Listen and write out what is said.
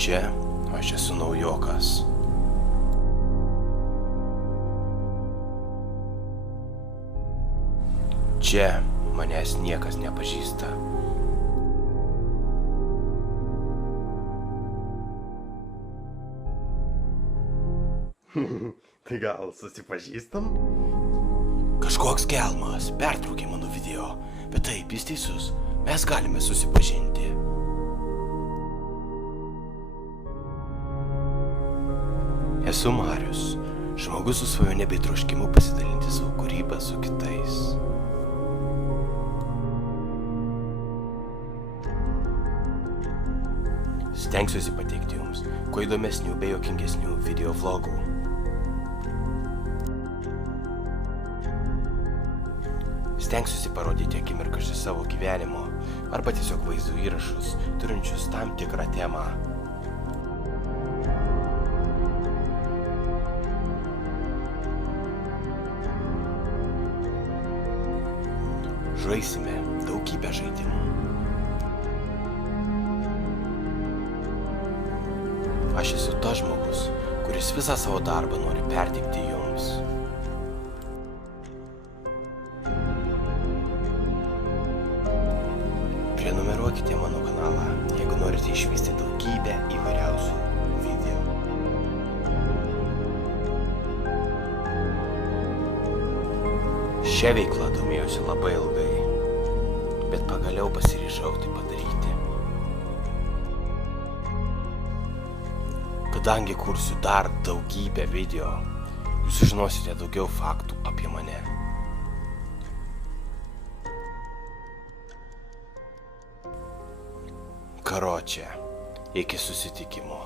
Čia aš esu naujokas. Čia manęs niekas nepažįsta. Tai gal susipažįstam? Kažkoks kelmas pertraukė mano video, bet taip, jis teisus, mes galime susipažinti. Esu Marius, žmogus su svajone bei troškimu pasidalinti savo kūrybą su kitais. Stengsiuosi pateikti jums kuo įdomesnių bei juokingesnių video vlogų. Stengsiuosi parodyti akimirkas iš savo gyvenimo arba tiesiog vaizdų įrašus, turinčius tam tikrą temą. Žaisime daugybę žaidimų. Aš esu tas žmogus, kuris visą savo darbą nori perteikti jums. Prenumeruokite mano kanalą, jeigu norite išvysti daugybę įvairiausių video. Šią veiklą domėjausi labai ilgai, bet pagaliau pasiryžau tai padaryti. Kadangi kursiu dar daugybę video, jūs sužinosite daugiau faktų apie mane. Karoče, iki susitikimo.